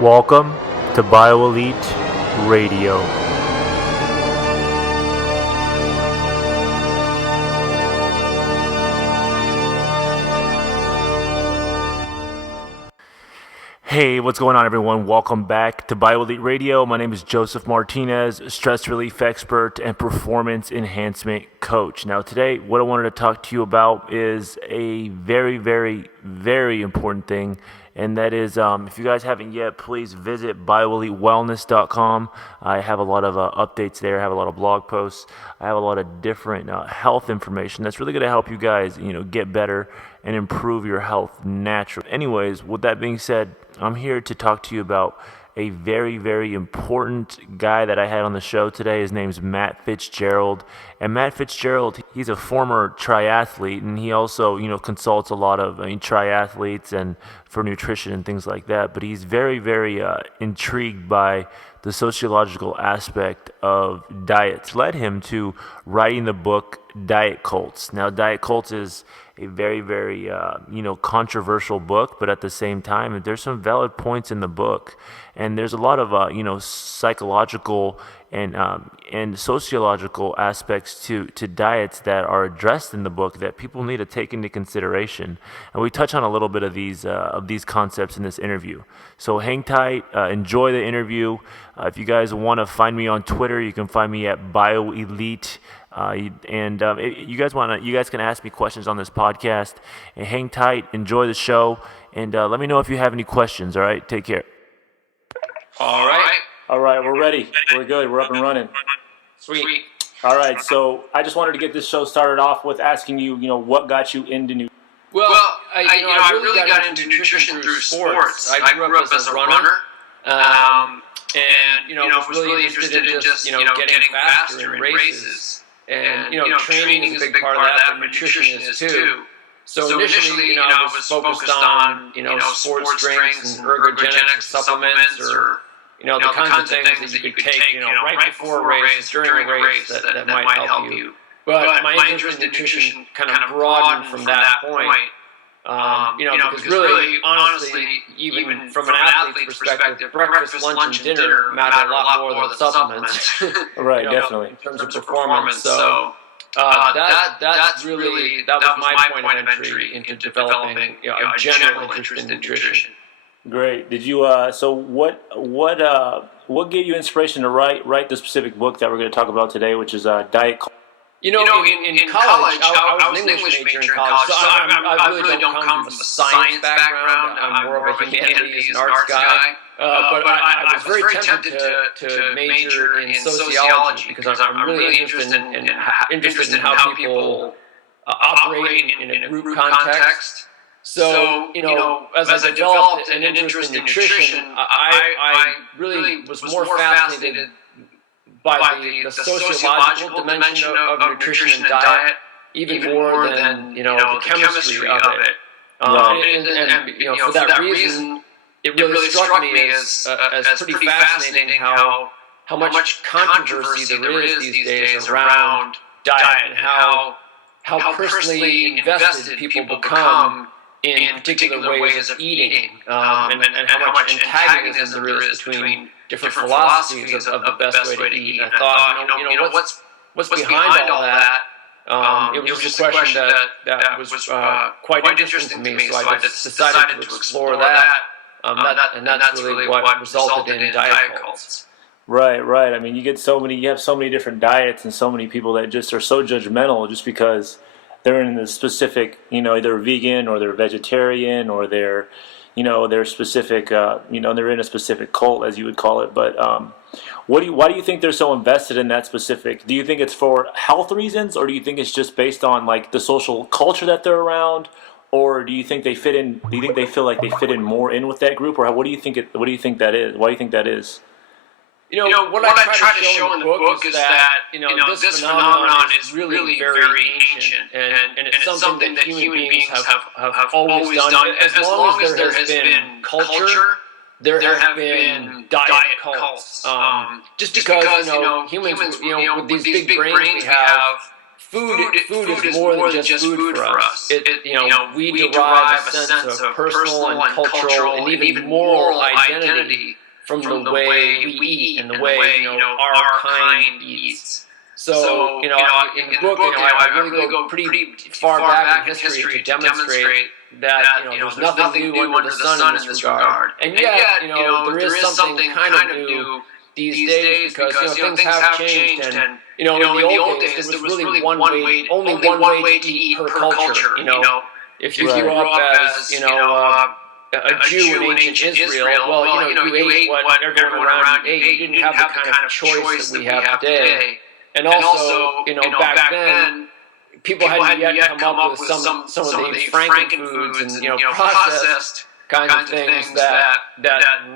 Welcome to BioElite Radio. Hey, what's going on, everyone? Welcome back to BioElite Radio. My name is Joseph Martinez, stress relief expert and performance enhancement coach. Now, today, what I wanted to talk to you about is a very, very, very important thing. And that is, if you guys haven't yet, please visit bioelitewellness.com. I have a lot of updates there. I have a lot of blog posts. I have a lot of different health information that's really going to help you guys, get better and improve your health naturally. Anyways, with that being said, I'm here to talk to you about a very, very important guy that I had on the show today. His name's Matt Fitzgerald. And Matt Fitzgerald, he's a former triathlete, and he also, consults a lot of triathletes and for nutrition and things like that. But he's very, very intrigued by the sociological aspect of diets. Led him to writing the book Diet Cults. Now, Diet Cults is a very, very, controversial book, but at the same time, there's some valid points in the book, and there's a lot of, psychological and sociological aspects to diets that are addressed in the book that people need to take into consideration. And we touch on a little bit of these concepts in this interview. So hang tight, enjoy the interview. If you guys want to find me on Twitter, you can find me at BioElite. You guys can ask me questions on this podcast. And hang tight, enjoy the show, and let me know if you have any questions. All right, take care. All right, we're ready. We're good. We're up and running. Sweet. All right, so I just wanted to get this show started off with asking you, what got you into nutrition? Well, I really got into nutrition through sports. I grew up as a runner, and was really interested in just getting faster in races. And training is a big part of that, but nutrition is too. So initially, I was focused on sports drinks and ergogenic supplements, or the kinds of things that you could take right before a race, during a race that might help you. But my interest in nutrition kind of broadened from that point. Because really, honestly, even from an athlete's perspective, breakfast, lunch, and dinner matter a lot more than supplements. Right, definitely. In terms of performance. So that was my point of entry into developing a general interest in nutrition. Great. Did you? So what gave you inspiration to write the specific book that we're going to talk about today, which is Diet Cults? In college, I was an English major in college, so I really don't come from a science background. I'm more of a humanities and arts guy. But I was very tempted to major in sociology because I'm really interested in how people operate in a group context. So, as I developed an interest in nutrition, I really was more fascinated by the sociological dimension of nutrition and diet, even more than the chemistry of it. And for that reason, it really struck me as pretty fascinating how much controversy there is these days around diet and how personally invested people become in particular ways of eating, and how much antagonism there is between different philosophies of the best way to eat. And I thought, what's behind all that? It was just a question that was quite interesting to me, so I decided to explore that. And that's really what resulted in Diet Cults. Right. I mean, you have so many different diets and so many people that just are so judgmental just because they're in a specific, either vegan or they're vegetarian or they're specific, they're in a specific cult, as you would call it. But why do you think they're so invested in that specific? Do you think it's for health reasons, or do you think it's just based on like the social culture that they're around, or do you think they fit in? Do you think they feel like they fit in more in with that group, or what do you think that is? Why do you think that is? What I try to show in the book is that this phenomenon is really very ancient, and it's something that human beings have always done. As long as there has been culture, there have been diet cults. Just because humans, with these big brains we have, food is more than just food for us. We derive a sense of personal and cultural and even moral identity from the way we eat and the way our kind eats. So in the book, I really go pretty far back in history to demonstrate that there's nothing new under the sun in this regard. And yet, there is something kind of new these days because things have changed. And in the old days, there was really only one way to eat per culture. If you grew up as a Jew in ancient Israel, well, you ate what everyone around you ate. You didn't have the kind of choice that we have today. And also, back then, people hadn't yet come up with some of the Franken foods and processed kinds of things that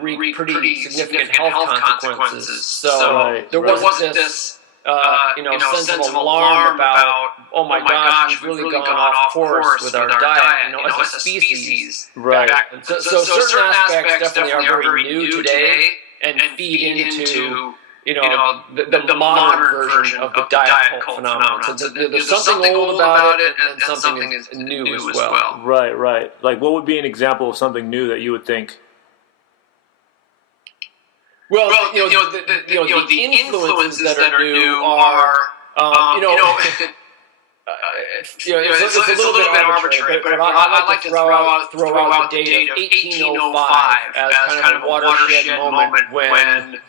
wreak pretty significant health consequences. So there wasn't this sense of alarm about, oh my gosh, we've really gone off course with our diet, as a species. Right. So certain aspects definitely are very new today and feed into the modern version of the diet cult phenomenon. So there's something old about it and something is new as well. Right. Like, what would be an example of something new that you would think? Well, the influences that are new are, it's a little bit arbitrary, but I'd like to throw out the date of 1805 as kind of a watershed moment when,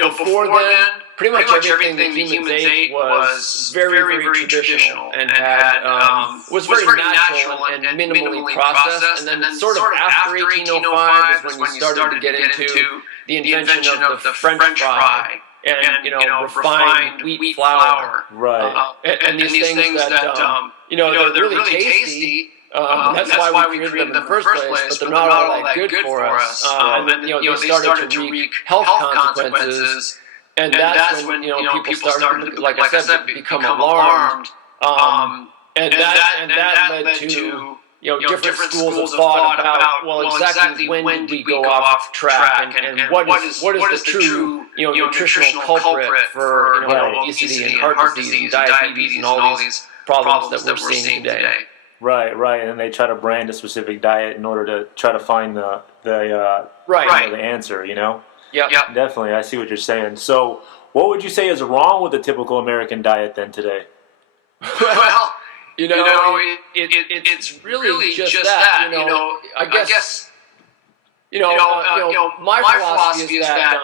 before then, pretty much everything that humans ate was very, very traditional and was very natural and minimally processed. And then sort of after 1805 is when you started to get into the invention of the French fry and refined wheat flour. Right. And these things that they're really tasty. That's why we created them in the first place, but they're not all that good for us. And then they started to wreak health consequences, and that's when people started, like I said, become alarmed. And that led to different schools of thought about exactly when do we go off track and what is the true nutritional culprit for obesity and heart disease and diabetes and all these problems that we're seeing today. Right, and they try to brand a specific diet in order to try to find the answer. Yep. Definitely, I see what you're saying. So, what would you say is wrong with the typical American diet then today? Well, it's really just that. I guess my philosophy is that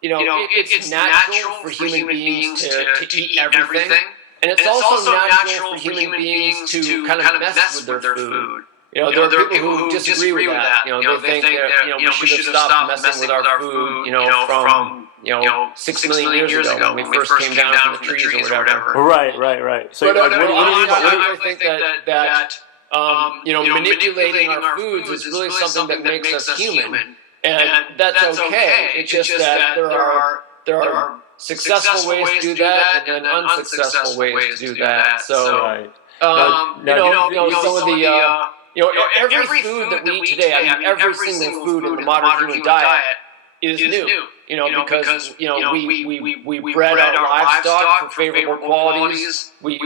it's natural for human beings to eat everything. And it's also natural for human beings to kind of mess with their food. There are people who disagree with that. They think that we should have stopped messing with our food, from 6 million years ago when we first came down from the trees or whatever. Right. So, I think that manipulating our foods is really something that makes us human, and that's okay. It's just that there are successful ways to do that, and then unsuccessful ways to do that. So, some of the every food that we eat today, every single food in the modern human diet is new. Because we bred our livestock for favorable qualities. We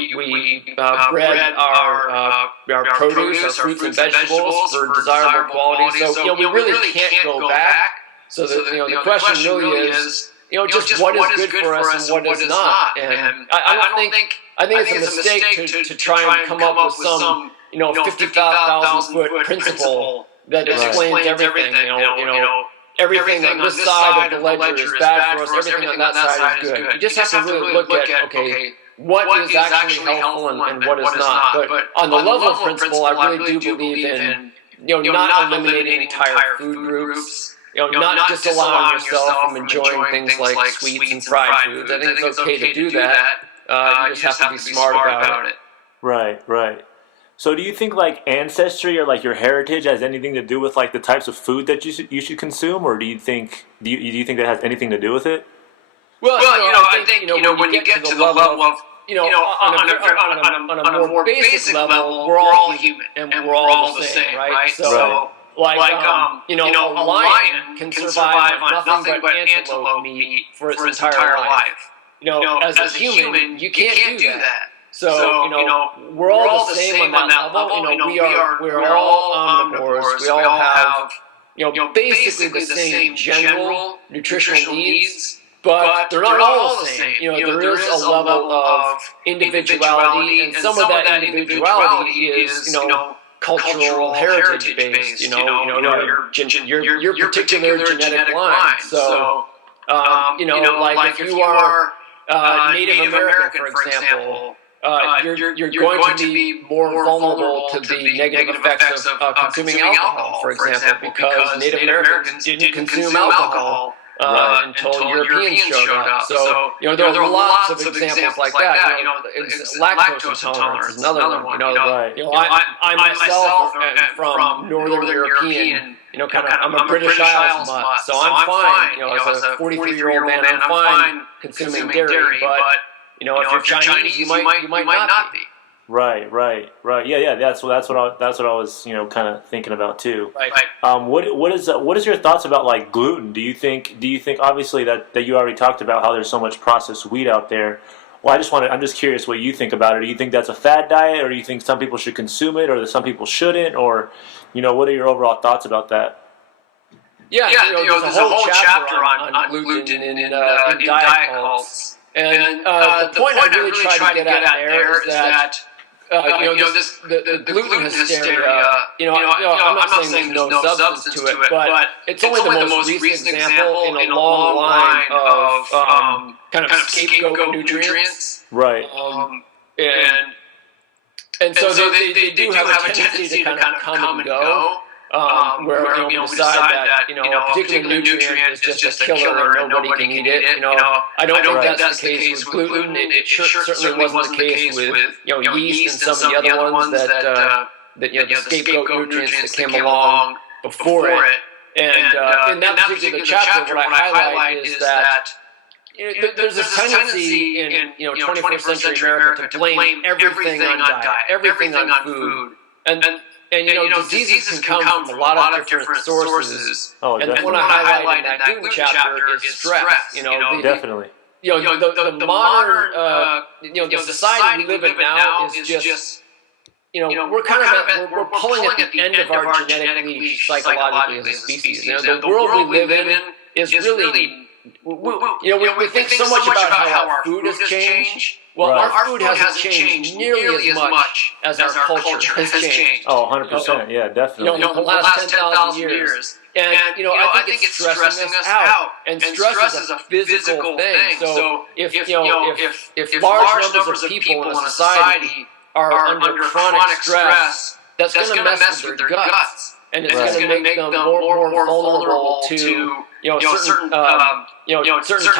bred our produce, our fruits and vegetables for desirable qualities. So we really can't go back. So the question really is, just what is good for us and what is not. And I think it's a mistake to try and come up with some 50,000 foot principle that explains everything. Everything on this side of the ledger is bad for us. Everything on that side is good. You just have to really look at what is actually helpful and what is not. But on the level of principle, I really do believe in not eliminating entire food groups. Not just allowing yourself from enjoying things like sweets and fried foods. I think it's okay to do that. You just have to be smart about it. Right. So do you think like ancestry or like your heritage has anything to do with like the types of food that you should consume, or do you think that has anything to do with it? Well, I think when you get to the level of on a more basic level, we're all human and we're all the same, right? So. Like, a lion can survive on nothing but antelope meat for its entire life. As a human, you can't do that. So, we're all the same on that level. We're all omnivores. We all have, basically the same general nutritional needs, but they're not all the same. There is a level of individuality, and some of that individuality is, cultural heritage based. Your particular genetic line. So, like if you are Native American, for example, you're going to be more vulnerable to the negative effects of consuming alcohol, for example, because Native Americans didn't consume alcohol until Europeans showed up. So, there are lots of examples like that. Lactose intolerance is another one. I myself am from Northern European. I'm a British Isles mutt, so I'm fine. As a 43-year-old man, I'm fine consuming dairy, but if you're Chinese, you might not be. Right. Yeah. That's what I was kind of thinking about too. Right. What is your thoughts about like gluten? Do you think obviously that you already talked about how there's so much processed wheat out there? Well, I'm just curious what you think about it. Do you think that's a fad diet, or do you think some people should consume it, or that some people shouldn't, or what are your overall thoughts about that? Yeah, there's a whole chapter on gluten in diet cults. And the point I really try to get at there is that the gluten hysteria. I'm not saying there's no substance to it, but it's only the most recent example in a long line of kind of scapegoat nutrients. Right. And so they do have a tendency to kind of come and go. Where we decide that a particular nutrient is just a killer and nobody can eat it. I don't think that's the case with gluten. It certainly wasn't the case with yeast and some of the other ones that the scapegoat nutrients that came along before it. And in that particular chapter, what I highlight is that there's a tendency in 21st century America to blame everything on diet, everything on food, and diseases can come from a lot of different sources. Oh, and definitely. what I highlight in that gluten chapter is stress. Definitely. The modern, the society we live in now is just, we're pulling at the end of our genetic leash psychologically as a species. The world we live in is really, we think so much about how our food has changed. Well, our food hasn't changed nearly as much as our culture has changed. Oh, 100%. Yeah, definitely. The last 10,000 years. And, I think it's stressing us out. And stress is a physical thing. So if large numbers of people in a society are under chronic stress, that's going to mess with their guts. And it's going to make them more vulnerable to certain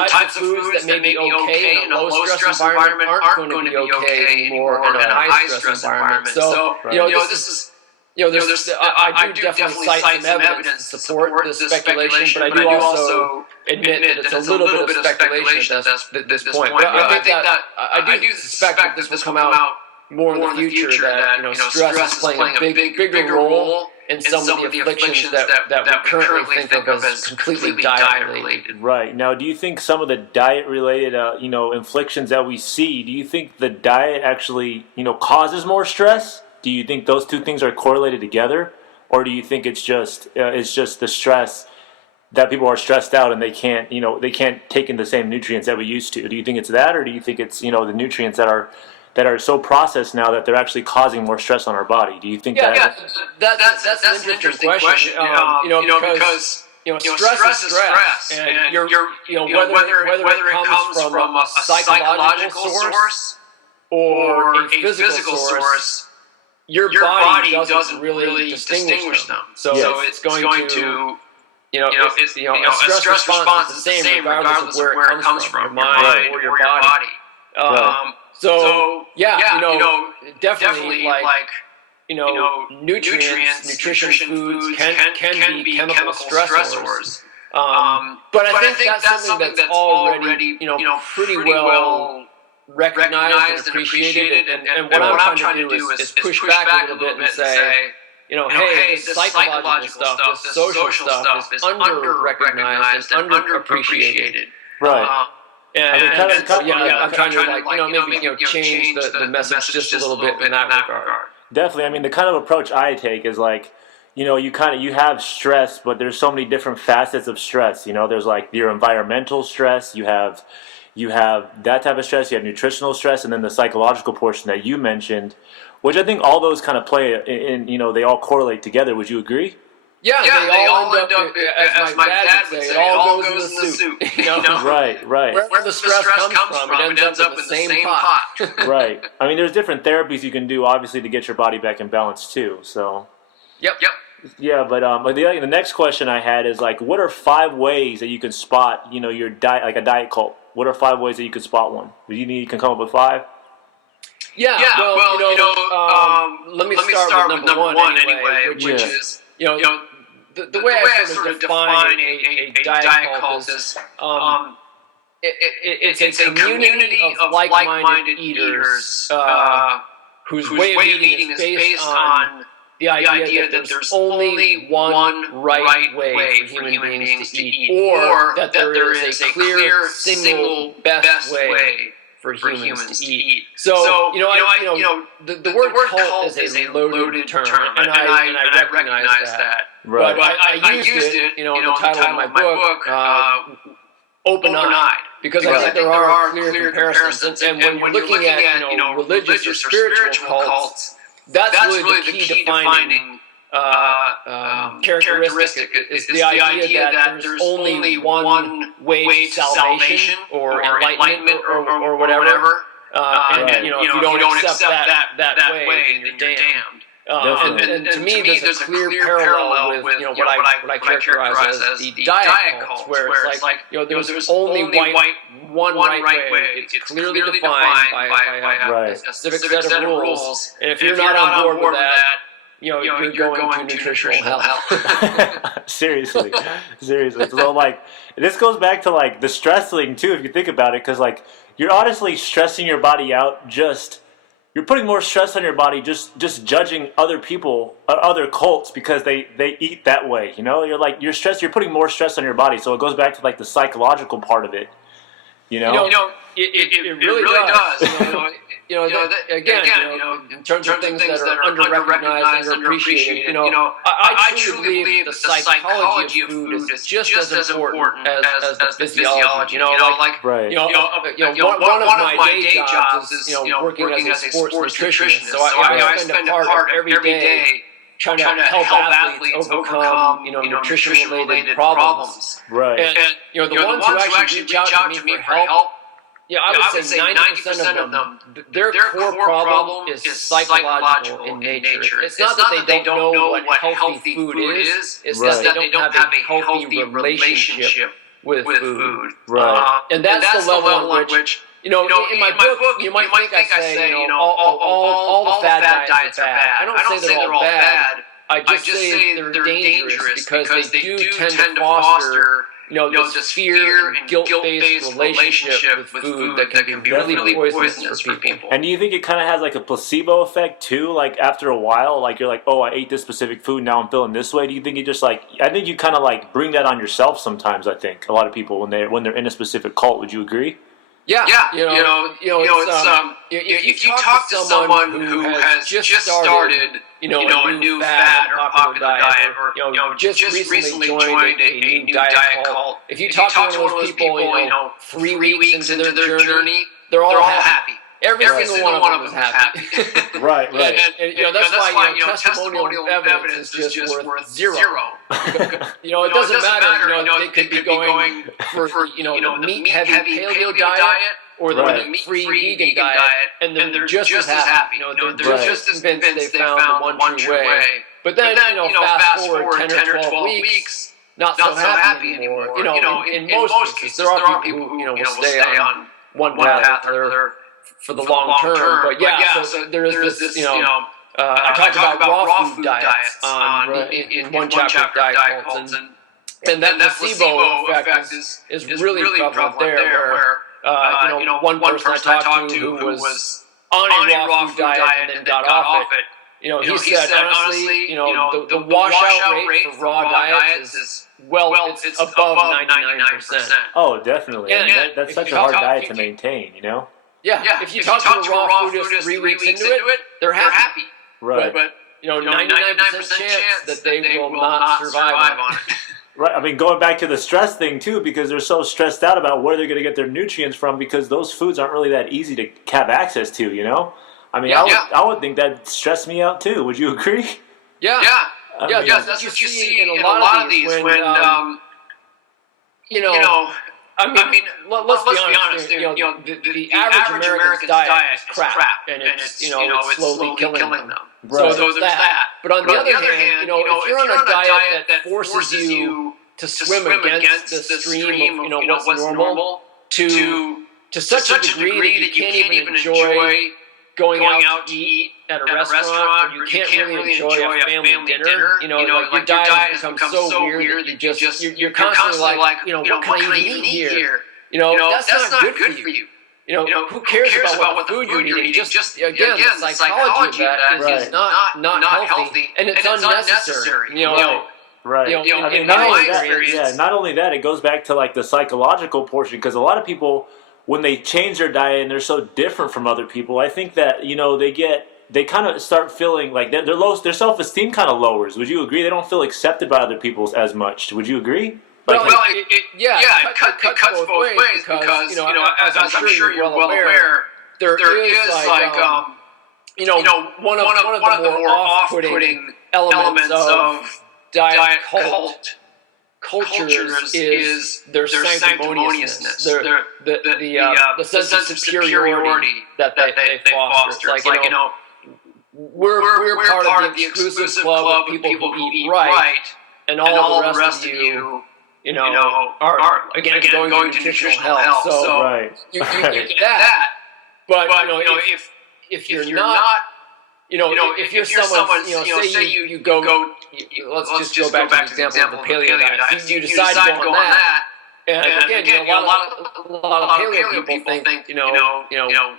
types of foods that may be okay in a low stress environment aren't going to be okay anymore in a high stress environment. So this is I do definitely cite some evidence to support this speculation, but I do also admit that it's a little bit of speculation at this point. But I think that I do suspect that this will come out more in the future, that stress is playing a bigger role in some of the afflictions that we currently think of as completely diet-related. Right. Now, do you think some of the diet-related, inflictions that we see, do you think the diet actually, causes more stress? Do you think those two things are correlated together? Or do you think it's just the stress that people are stressed out and they can't take in the same nutrients that we used to? Do you think it's that, or do you think it's, the nutrients that are so processed now that they're actually causing more stress on our body? Do you think that's an interesting question. Because stress is stress, and whether it comes from a psychological source or a physical source, your body doesn't really distinguish them. So it's going to a stress response is the same regardless of where it comes from, your mind or your body. So definitely like nutrients, nutrition foods can be chemical stressors. But I think that's something that's already pretty well recognized and appreciated. And what I'm trying to do is push back a little bit and say, hey, this psychological stuff, this social stuff is under-recognized and underappreciated. Right. I'm trying to maybe change the message just a little bit in that regard. Definitely. I mean, the kind of approach I take is like, you have stress, but there's so many different facets of stress. There's like your environmental stress, you have that type of stress, you have nutritional stress, and then the psychological portion that you mentioned, which I think all those kind of play in, they all correlate together. Would you agree? Yeah, they all end up, as my dad would say, it all goes in the soup. Right. Where the stress comes from, it ends up in the same pot. Right. I mean, there's different therapies you can do, obviously, to get your body back in balance too. So. Yep. Yeah, but the next question I had is like, what are 5 ways that you can spot, your diet, like a diet cult? What are 5 ways that you could spot one? You can come up with 5? Yeah. Let me start with number one anyway, which is the way I sort of define a diet cult is it's a community of like-minded eaters whose way of eating is based on the idea that there's only one right way for human beings to eat, or that there is a clear single best way for humans to eat. So the word cult is a loaded term, and I recognize that. Right. But I used it, in the title of my book, open-eyed, because I think there are clear comparisons. And when you're looking at religious or spiritual cults, that's really the key defining characteristic is the idea that there's only one way to salvation or enlightenment or whatever. And if you don't accept that way, then you're damned. And to me, there's a clear parallel with what I characterize as the diet cults, where it's like there's only one right way. It's clearly defined by a specific set of rules. And if you're not on board with that, you're going to nutritional hell. Seriously. So like, this goes back to like the stress thing too, if you think about it, because like you're honestly stressing your body out. You're putting more stress on your body just judging other people, other cults, because they eat that way. You're stressed. You're putting more stress on your body. So it goes back to like the psychological part of it. It really does. Again, in terms of things that are under-recognized, underappreciated, I truly believe that the psychology of food is just as important as the physiology. One of my day jobs is working as a sports nutritionist, so I spend a part of every day trying to help athletes overcome nutrition-related problems. Right. And the ones who actually reach out to me for help, I would say 90% of them, their core problem is psychological in nature. It's not that they don't know what healthy food is, it's that they don't have a healthy relationship with food. Right. And that's the level at which, in my book, you might think I say, all the fad diets are bad. I don't say they're all bad. I just say they're dangerous because they do tend to foster this fear and guilt-based relationship with food that can be really poisonous for people. And do you think it kind of has like a placebo effect too? Like after a while, like you're like, oh, I ate this specific food, now I'm feeling this way. Do you think you just like? I think you kind of like bring that on yourself sometimes. I think a lot of people when they're in a specific cult. Would you agree? Yeah. If you talk to someone who has just started, a new fad or popular diet, or just recently joined a new diet cult, if you talk to one of those people, 3 weeks into their journey, they're all happy. Every single one of them is happy. Right. And that's why testimonial evidence is just worth zero. It doesn't matter. They could be going for the meat-heavy paleo diet or the meat-free vegan diet, and they're just as happy. They're just as convinced they found the one true way. But then, fast forward 10 or 12 weeks, not so happy anymore. In most cases, there are people who will stay on one path or for the long term. But so there is this, I talked about raw food diets in one chapter of diet cults, and that placebo effect is really prevalent there, where one person I talked to who was on a raw food diet and then got off it, he said, honestly, the washout rate for raw diets is, it's above 99%. Oh, definitely. Yeah, that's such a hard diet to maintain, Yeah, if you talk to a raw foodist 3 weeks into it, they're happy. Right. But 99% chance that they will not survive on it. Right. I mean, going back to the stress thing too, because they're so stressed out about where they're going to get their nutrients from, because those foods aren't really that easy to have access to. I mean, I would think that stressed me out too. Would you agree? Yeah. That's what you see in a lot of these when let's be honest. The average American's diet is crap, and it's slowly killing them. Right. So there's that. But on the other hand, if you're on a diet that forces you to swim against the stream of what's normal to such a degree that you can't even enjoy going out to eat at a restaurant, or you can't really enjoy a family dinner. Your diet has become so weird that you're constantly like, what can I even eat here? That's not good for you. Who cares about what the food you're eating? Just again, the psychology of that is not healthy, and it's unnecessary. Right. I mean, not only that, it goes back to like the psychological portion, because a lot of people, when they change their diet and they're so different from other people, I think that they kind of start feeling like their self-esteem kind of lowers. Would you agree? They don't feel accepted by other people as much. Would you agree? It cuts both ways because as I'm sure you're well aware, there is one of the more off-putting elements of diet cult cultures is their sanctimoniousness, the sense of superiority that they foster. It's like, we're part of the exclusive club of people who eat right, and all the rest of you are again going to nutritional hell. So right. you get that, but if you're not, if you're someone, say you go, let's just go back to the example of the paleo diet. You decide to go on that, and again, a lot of paleo people think,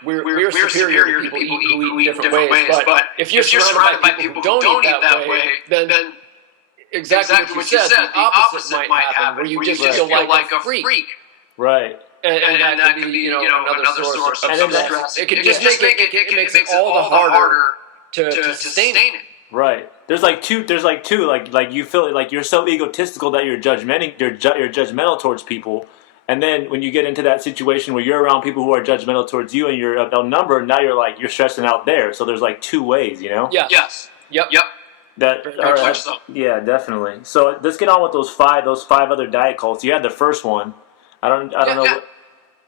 we're superior to people who eat different ways. But if you're surrounded by people who don't eat that way, then exactly what you said, the opposite might happen, where you just feel like a freak. Right. And that could be, another source of stress. It can just makes it all the harder to sustain it. Right. There's two, like you feel like you're so egotistical that you're judgmental towards people. And then when you get into that situation where you're around people who are judgmental towards you and you're outnumbered, now you're stressing out there. So there's like two ways, Yeah. Yes. Yep. Yeah, definitely. So let's get on with those five other diet cults. You had the first one. I don't know.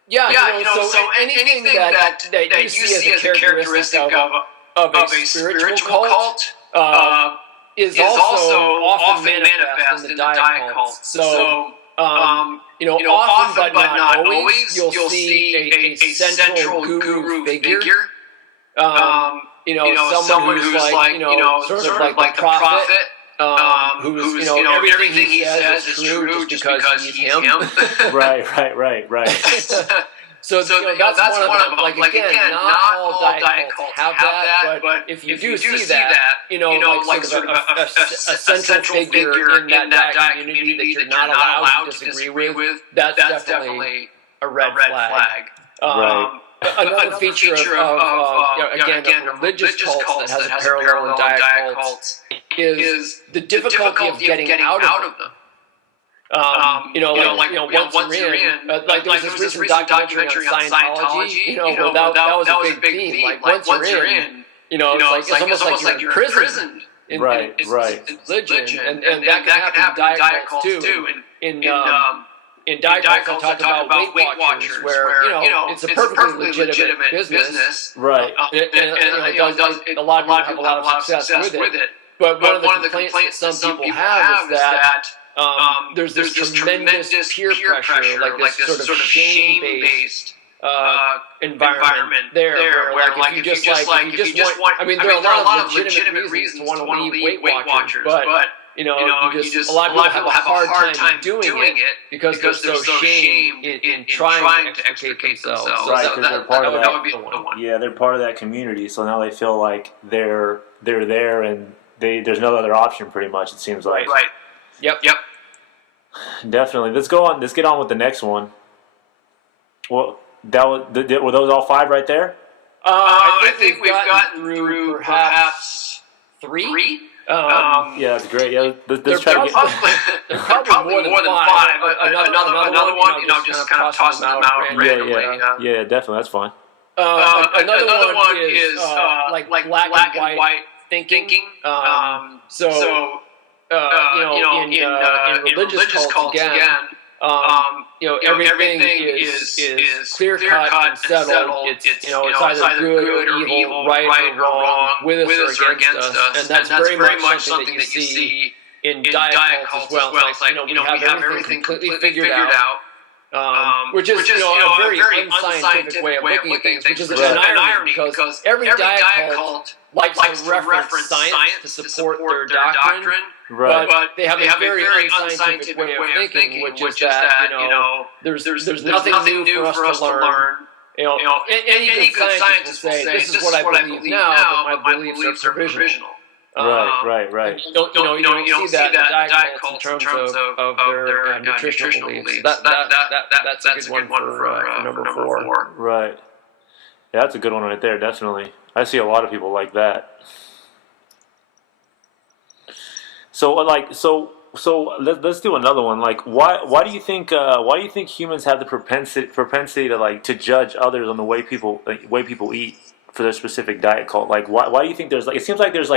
So anything that you see as a characteristic of a spiritual cult is also often manifest in the diet cults. So often but not always, you'll see a central guru figure. Someone who's like, sort of like the prophet, who's everything he says is true just because he's him. Right. So that's one of them. Like again, not all diet cults have that, but if you do see that, like sort of a central figure in that diet community that you're not allowed to disagree with, that's definitely a red flag. Right. Another feature of religious cults that has a parallel in diet cults is the difficulty of getting out of them. Once you're in, like there was this recent documentary on Scientology, that was a big theme. Like once you're in, it's almost like you're imprisoned in religion, and that can happen in diet cults too. In diet cults, I talk about Weight Watchers, where it's a perfectly legitimate business, right? A lot of people have a lot of success with it. But one of the complaints that some people have is that there's this tremendous peer pressure, like this sort of shame-based environment there, where like if you just want, I mean, there are a lot of legitimate reasons to want to leave Weight Watchers, but a lot of people have a hard time doing it because they're so shamed in trying to extricate themselves. Right, because they're part of that. Yeah, they're part of that community, so now they feel like they're they're there and there's no other option. Pretty much, it seems like. Right. Yep. Definitely. Let's go on. Let's get on with the next one. Well, were those all 5 right there? I think we've gotten through perhaps 3. Yeah, that's great. Yeah, let's try to They're probably more than 5. Another one, just kind of tossing them out randomly. Yeah, definitely. That's fine. Another one is like black and white thinking. In religious cults again, everything is clear cut and settled. It's either good or evil, right or wrong, with us or against us, and that's very much something that you see in diet cults as well. It's like we have everything completely figured out. Which is a very unscientific way of looking at things, which is an irony because every diet cult likes to reference science to support their doctrine, but they have a very unscientific way of thinking, which is that there's nothing new for us to learn. Any good scientist will say, this is what I believe now, but my beliefs are provisional. Right. You don't see that in diet cults in terms of their nutritional beliefs. That's a good one for number 4. Right. Yeah, that's a good one right there, definitely. I see a lot of people like that. So let's do another one. Like, why do you think humans have the propensity to judge others on the way people eat for their specific diet cult? Like, why do you think there's it seems like there's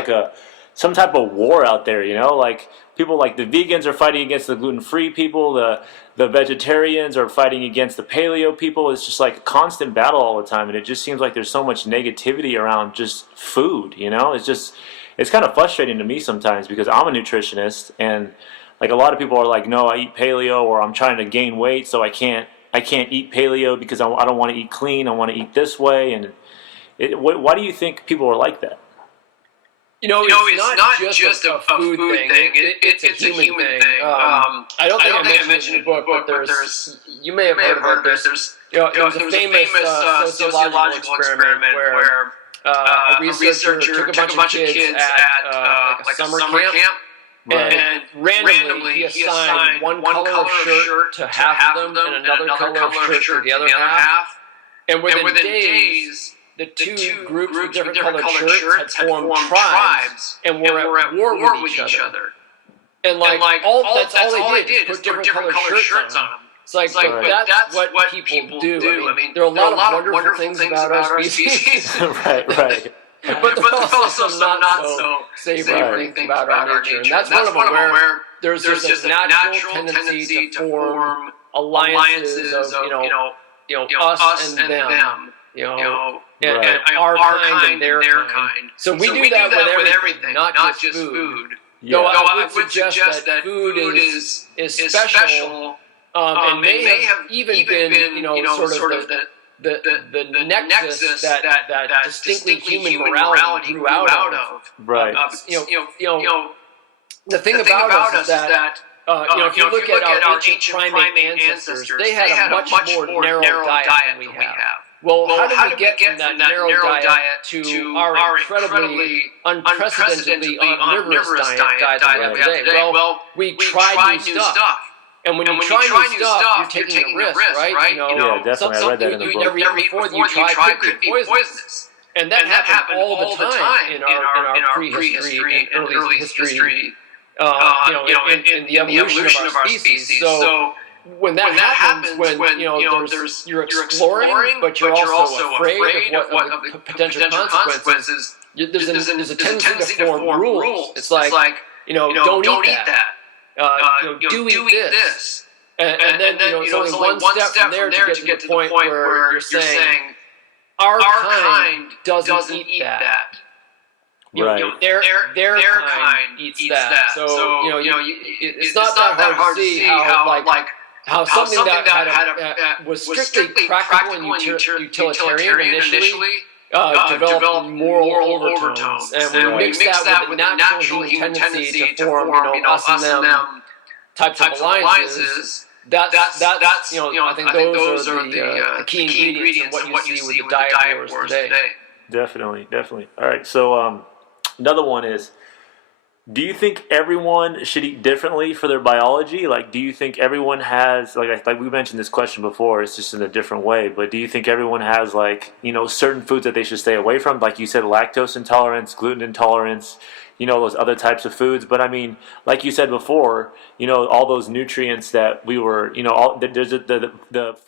some type of war out there, like people like the vegans are fighting against the gluten-free people, the vegetarians are fighting against the paleo people. It's just like a constant battle all the time, and it just seems like there's so much negativity around just food, it's kind of frustrating to me sometimes because I'm a nutritionist, and like a lot of people are like, no, I eat paleo, or I'm trying to gain weight, so I can't eat paleo because I don't want to eat clean, I want to eat this way, and why do you think people are like that? It's not just a food thing. It's a human thing. I don't think I mentioned it in the book, but there's you may have heard of it. There's a famous sociological experiment where a researcher took a bunch of kids at like a summer camp. And randomly, he assigned one color of shirt to half of them and another color of shirt to the other half. And within days, the two groups with different colored shirts had formed tribes and were at war with each other. And that's all they did is put different colored shirts on them. It's like that's what people do. I mean, there are a lot of wonderful things about our species. Right. But there's also some not so savory things about our nature. And that's one of them where there's just a natural tendency to form alliances of us and them. And our kind and their kind. So we do that with everything, not just food. Though I would suggest that food is special, and may have even been sort of the nexus that distinctly human morality grew out of. Right. The thing about us is that if you look at our ancient primate ancestors, they had a much more narrow diet than we have. Well, how did we get from that narrow diet to our incredibly, unprecedentedly omnivorous diet that we have today? Well, we tried new stuff. And when you try new stuff, you're taking a risk, right? Yeah, definitely. I read that in the book. You never eaten before you try could be poisonous. And that happened all the time in our prehistory and early history. In the evolution of our species. So when that happens, when you're exploring, but you're also afraid of the potential consequences, there's a tendency to form rules. It's like don't eat that. Do eat this. And then it's only one step from there to get to the point where you're saying our kind doesn't eat that. Right. Their kind eats that. So it's not that hard to see how something that was strictly practical and utilitarian initially developed moral overtones. And when you mix that with the natural human tendency to form us and them types of alliances, that's I think those are the key ingredients in what you see with the diet wars today. Definitely. All right, so Another one is, do you think everyone should eat differently for their biology? Like, do you think everyone has like we mentioned this question before? It's just in a different way. But do you think everyone has like certain foods that they should stay away from? Like you said, lactose intolerance, gluten intolerance, those other types of foods. But I mean, like you said before, all those nutrients that we were, all there's the food